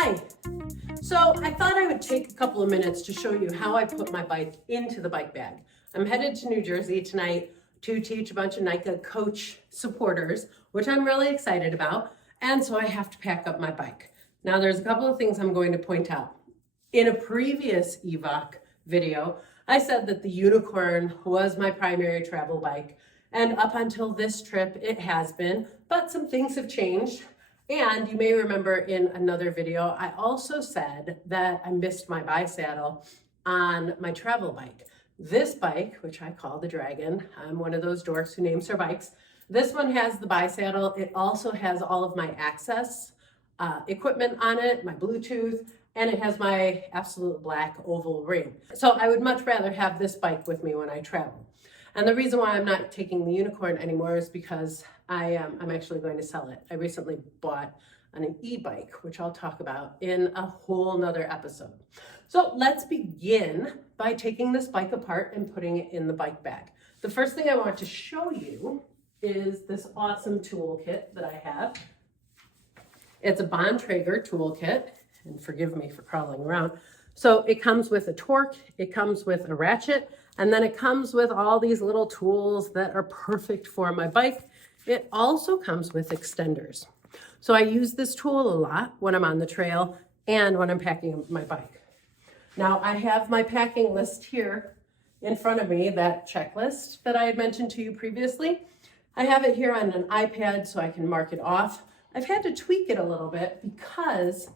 Hi. So I thought I would take a couple of minutes to show you how I put my bike into the bike bag. I'm headed to New Jersey tonight to teach a bunch of NICA coach supporters, which I'm really excited about. And so I have to pack up my bike. Now there's a couple of things I'm going to point out. In a previous Evoc video, I said that the Unicorn was my primary travel bike. And up until this trip, it has been, but some things have changed. And you may remember in another video, I also said that I missed my bi-saddle on my travel bike. This bike, which I call the Dragon, I'm one of those dorks who names her bikes. This one has the bi-saddle. It also has all of my access equipment on it, my Bluetooth, and it has my absolute black oval ring. So I would much rather have this bike with me when I travel. And the reason why I'm not taking the Unicorn anymore is because I'm actually going to sell it. I recently bought an e-bike, which I'll talk about in a whole nother episode. So let's begin by taking this bike apart and putting it in the bike bag. The first thing I want to show you is this awesome toolkit that I have. It's a Bontrager toolkit, and forgive me for crawling around. So it comes with a torque, it comes with a ratchet, and then it comes with all these little tools that are perfect for my bike. It also comes with extenders. So I use this tool a lot when I'm on the trail and when I'm packing up my bike. Now I have my packing list here in front of me, that checklist that I had mentioned to you previously. I have it here on an iPad so I can mark it off. I've had to tweak it a little bit because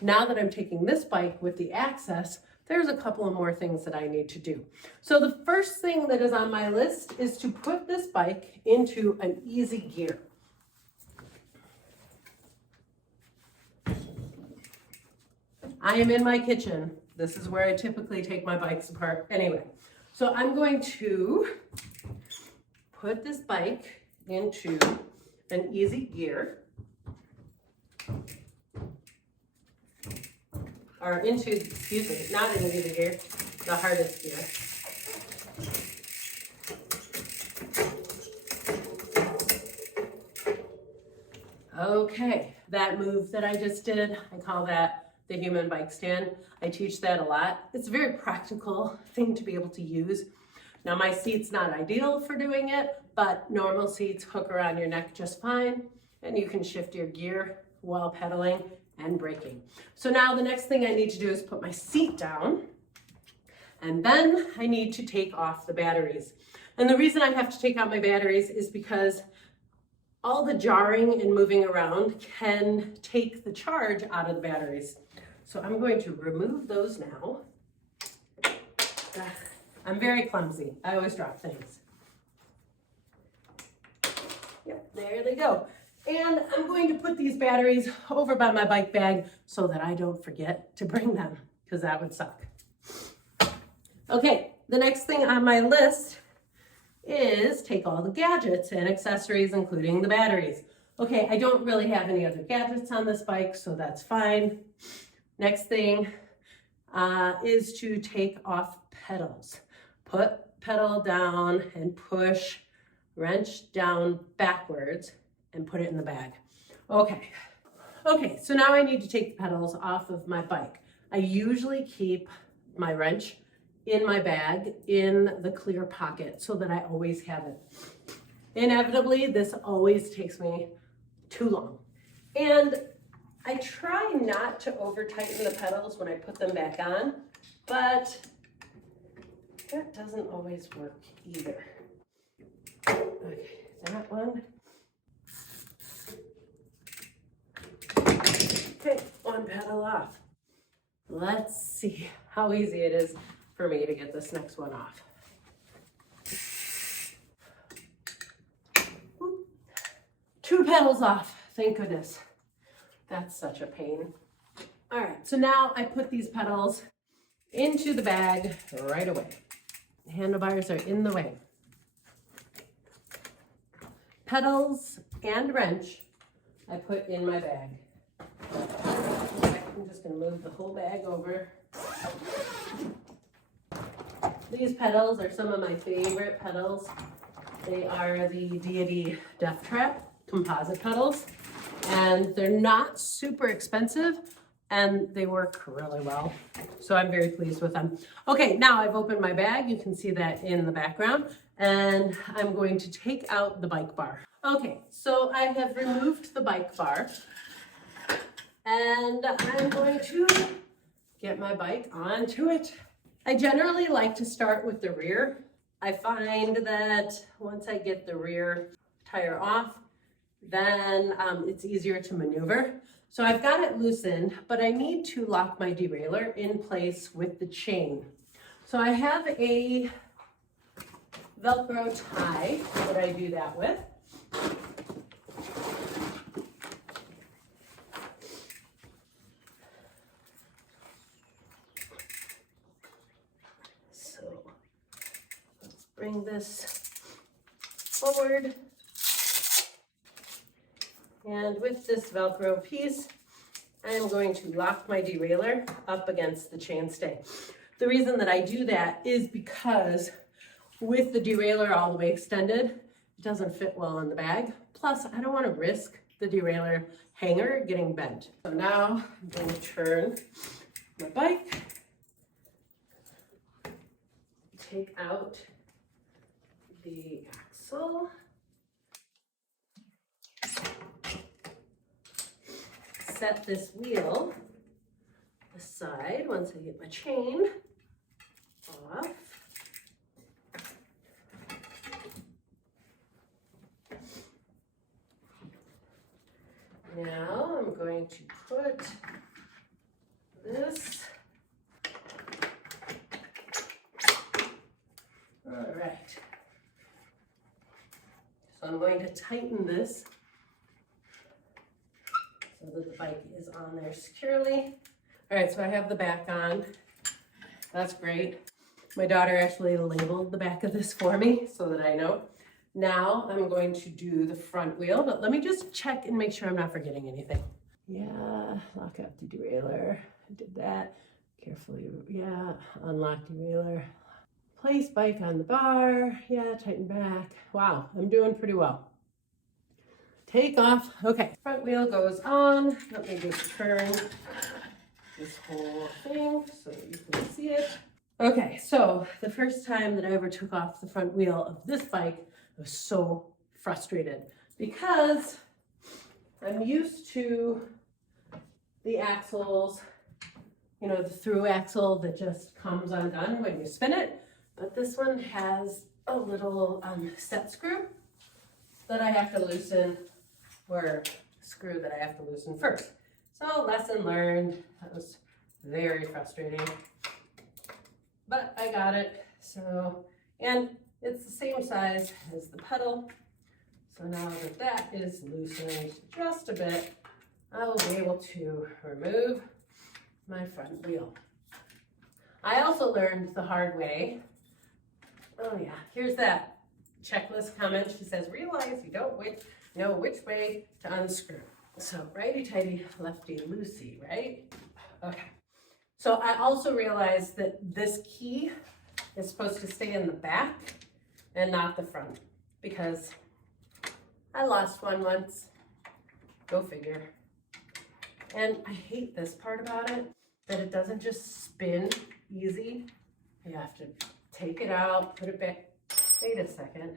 now that I'm taking this bike with the access, there's a couple of more things that I need to do. So the first thing that is on my list is to put this bike into an easy gear. I am in my kitchen. This is where I typically take my bikes apart anyway. So I'm going to put this bike into an easy gear. Or into, excuse me, not an easy gear, the hardest gear. Okay, that move that I just did, I call that the human bike stand. I teach that a lot. It's a very practical thing to be able to use. Now my seat's not ideal for doing it, but normal seats hook around your neck just fine, and you can shift your gear while pedaling and braking. So now the next thing I need to do is put my seat down, and then I need to take off the batteries. And the reason I have to take out my batteries is because all the jarring and moving around can take the charge out of the batteries. So I'm going to remove those now. I'm very clumsy. I always drop things. Yep, there they go. And I'm going to put these batteries over by my bike bag so that I don't forget to bring them, because that would suck. Okay, the next thing on my list is take all the gadgets and accessories, including the batteries. Okay, I don't really have any other gadgets on this bike, so that's fine. Next thing is to take off pedals. Put pedal down and push, wrench down backwards, and put it in the bag. Okay, so now I need to take the pedals off of my bike. I usually keep my wrench in my bag in the clear pocket so that I always have it. Inevitably, this always takes me too long. And I try not to over tighten the pedals when I put them back on, but that doesn't always work either. Okay, that one. Okay, one pedal off. Let's see how easy it is for me to get this next one off. Oop. 2 pedals off, thank goodness. That's such a pain. All right, so now I put these pedals into the bag right away. The handlebars are in the way. Pedals and wrench I put in my bag. I'm just going to move the whole bag over. These pedals are some of my favorite pedals. They are the Deity Death Trap composite pedals, and they're not super expensive, and they work really well. So I'm very pleased with them. Okay, now I've opened my bag. You can see that in the background, and I'm going to take out the bike bar. Okay, so I have removed the bike bar, and I'm going to get my bike onto it. I generally like to start with the rear. I find that once I get the rear tire off, then it's easier to maneuver. So I've got it loosened, but I need to lock my derailleur in place with the chain. So I have a Velcro tie that I do that with. So let's bring this forward. And with this Velcro piece, I am going to lock my derailleur up against the chainstay. The reason that I do that is because with the derailleur all the way extended, it doesn't fit well in the bag. Plus, I don't want to risk the derailleur hanger getting bent. So now I'm going to turn my bike, take out the axle, set this wheel aside once I get my chain off. Now I'm going to put this, all right. So I'm going to tighten this so that the bike is on there securely. All right, so I have the back on. That's great. My daughter actually labeled the back of this for me so that I know. Now I'm going to do the front wheel, but let me just check and make sure I'm not forgetting anything. Yeah, lock up the derailleur. I did that. Carefully, yeah, unlock derailleur. Place bike on the bar. Yeah, tighten back. Wow, I'm doing pretty well. Take off. Okay, front wheel goes on. Let me just turn this whole thing so that you can see it. Okay, so the first time that I ever took off the front wheel of this bike, I was so frustrated because I'm used to the axles, you know, the through axle that just comes undone when you spin it. But this one has a little set screw that I have to loosen, or screw that I have to loosen first. So lesson learned. That was very frustrating, but I got it. So, and it's the same size as the pedal. So now that that is loosened just a bit, I will be able to remove my front wheel. I also learned the hard way. Oh yeah, here's that checklist comment. She says, realize you don't know which way to unscrew. So righty-tighty, lefty-loosey, right? Okay. So I also realized that this key is supposed to stay in the back and not the front, because I lost one once. Go figure. And I hate this part about it, that it doesn't just spin easy. You have to take it out, put it back. Wait a second.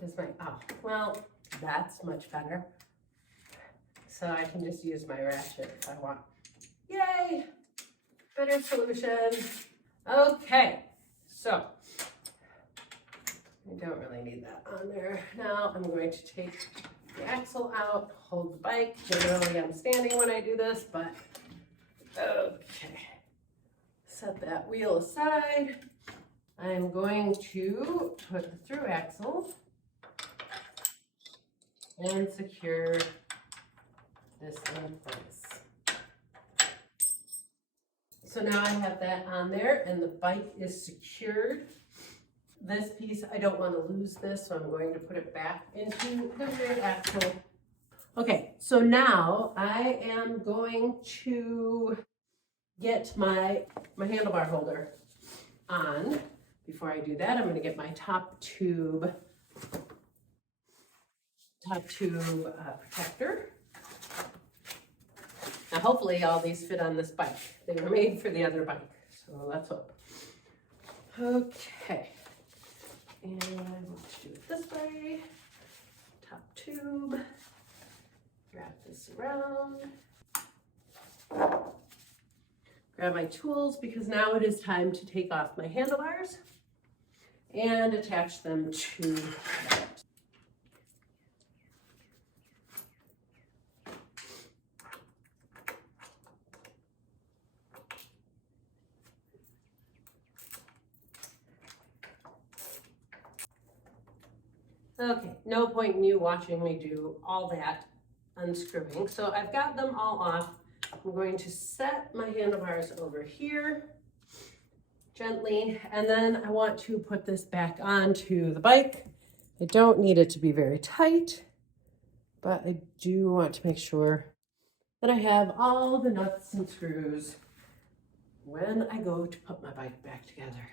Just my, oh, well, that's much better. So I can just use my ratchet if I want. Yay! Better solution. Okay, so I don't really need that on there. Now I'm going to take the axle out, hold the bike. Generally I'm standing when I do this, but okay. Set that wheel aside. I'm going to put the through axle and secure this in place. So now I have that on there and the bike is secured. This piece, I don't want to lose this, so I'm going to put it back into the rear axle. Okay, so now I am going to get my handlebar holder on. Before I do that, I'm going to get my top tube protector. Now hopefully all these fit on this bike. They were made for the other bike, so let's hope. Okay, and we'll do it this way. Top tube, wrap this around. Grab my tools because now it is time to take off my handlebars and attach them to that. Okay, no point in you watching me do all that unscrewing. So I've got them all off. I'm going to set my handlebars over here gently, and then I want to put this back onto the bike. I don't need it to be very tight, but I do want to make sure that I have all the nuts and screws when I go to put my bike back together.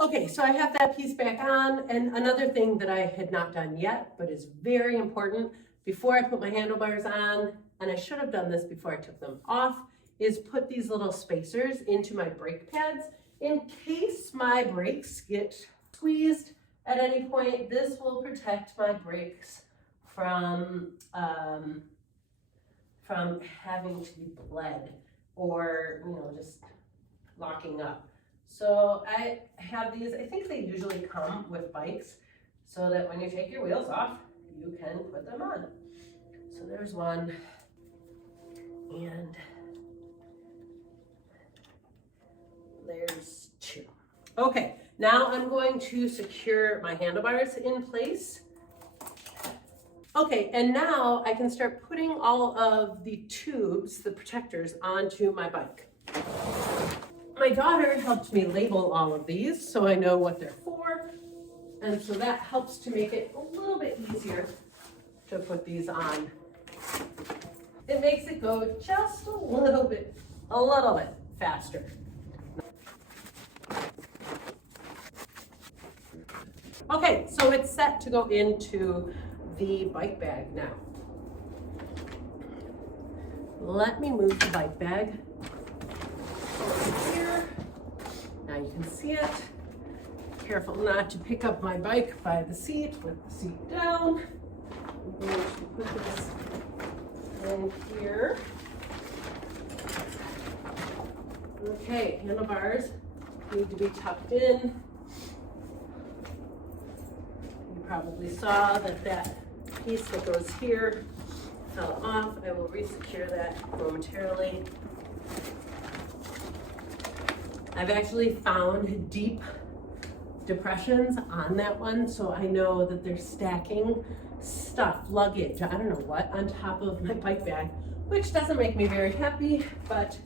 Okay, so I have that piece back on, and another thing that I had not done yet, but is very important before I put my handlebars on, and I should have done this before I took them off, is put these little spacers into my brake pads in case my brakes get squeezed at any point. This will protect my brakes from having to be bled or, just locking up. So I have these, I think they usually come with bikes so that when you take your wheels off, you can put them on. So there's one, and there's two. Okay, now I'm going to secure my handlebars in place. Okay, and now I can start putting all of the tubes, the protectors, onto my bike. My daughter helped me label all of these so I know what they're for, and so that helps to make it a little bit easier to put these on. It makes it go just a little bit faster. Okay, so it's set to go into the bike bag now. Let me move the bike bag over here. Now you can see it. Careful not to pick up my bike by the seat with the seat down. I'm going to put this in here. Okay, handlebars need to be tucked in. You probably saw that piece that goes here fell off. I will resecure that momentarily. I've actually found deep depressions on that one, so I know that they're stacking stuff, luggage, I don't know what, on top of my bike bag, which doesn't make me very happy, but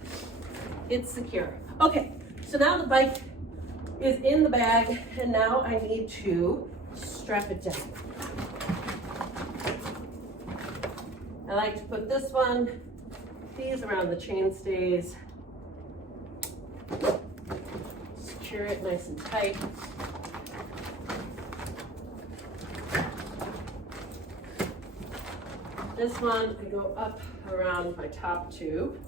it's secure. Okay, so now the bike is in the bag, and now I need to strap it down. I like to put these around the chain stays. Secure it nice and tight. This one, I go up around my top tube.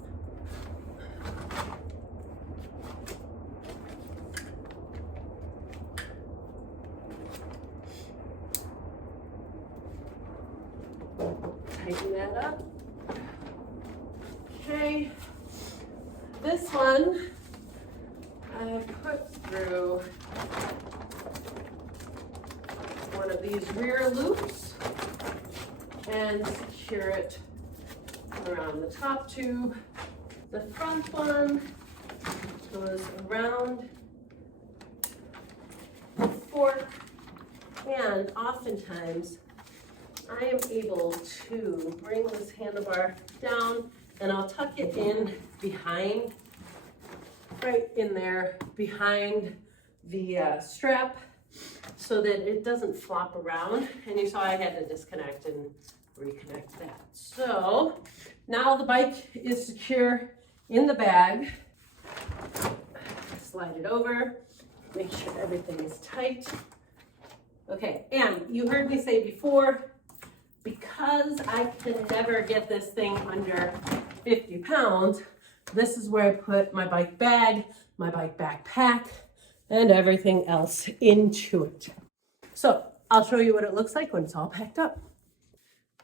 Tighten that up. Okay. This one, I put through one of these rear loops and secure it around the top tube. The front one goes around the fork, and oftentimes I am able to bring this handlebar down, and I'll tuck it in behind, right in there behind the strap, so that it doesn't flop around. And you saw I had to disconnect and reconnect that. So now the bike is secure in the bag. Slide it over, make sure everything is tight. Okay, and you heard me say before, because I can never get this thing under 50 pounds, this is where I put my bike bag, my bike backpack, and everything else into it. So I'll show you what it looks like when it's all packed up.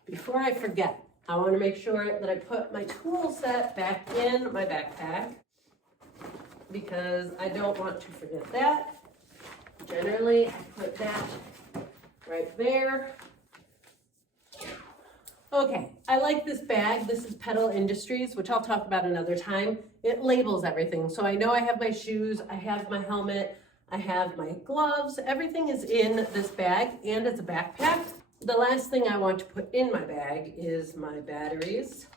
Before I forget, I want to make sure that I put my tool set back in my backpack because I don't want to forget that. Generally, I put that right there. Okay, I like this bag. This is Pedal Industries, which I'll talk about another time. It labels everything. So I know I have my shoes, I have my helmet, I have my gloves. Everything is in this bag, and it's a backpack. The last thing I want to put in my bag is my batteries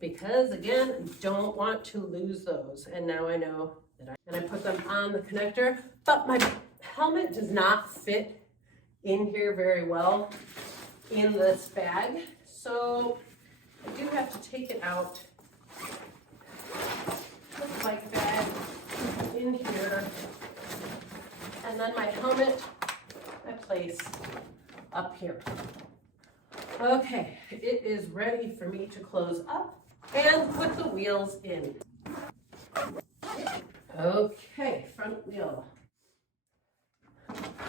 because, again, I don't want to lose those. And now I know that I put them on the connector, but my helmet does not fit in here very well in this bag. So I do have to take it out, put the bike bag in here, and then my helmet I place up here. Okay, it is ready for me to close up and put the wheels in. Okay, front wheel.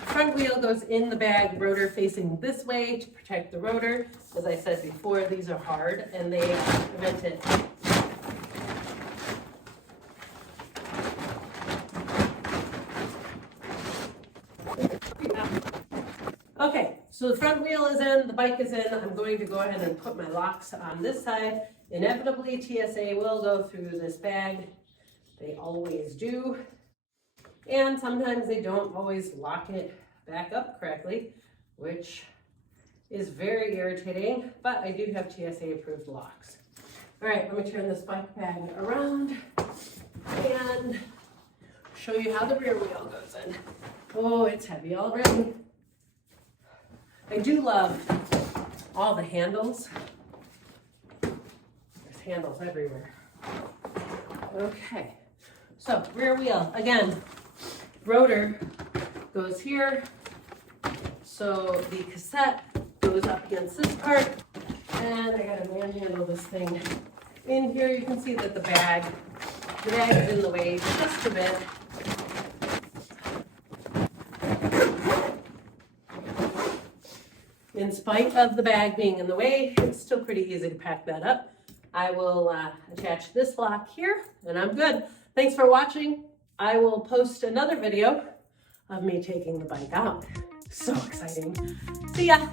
Front wheel goes in the bag, rotor facing this way to protect the rotor. As I said before, these are hard and they prevent it. Okay, so the front wheel is in, the bike is in. I'm going to go ahead and put my locks on this side. Inevitably, TSA will go through this bag. They always do. And sometimes they don't always lock it back up correctly, which is very irritating, but I do have TSA approved locks. All right, let me turn this bike bag around and show you how the rear wheel goes in. Oh, it's heavy already. I do love all the handles. There's handles everywhere. Okay, so rear wheel, again, rotor goes here. So the cassette goes up against this part, and I gotta manhandle this thing in here. You can see that the bag is in the way just a bit. In spite of the bag being in the way, it's still pretty easy to pack that up. I will attach this lock here, and I'm good. Thanks for watching. I will post another video of me taking the bike out. So exciting. See ya.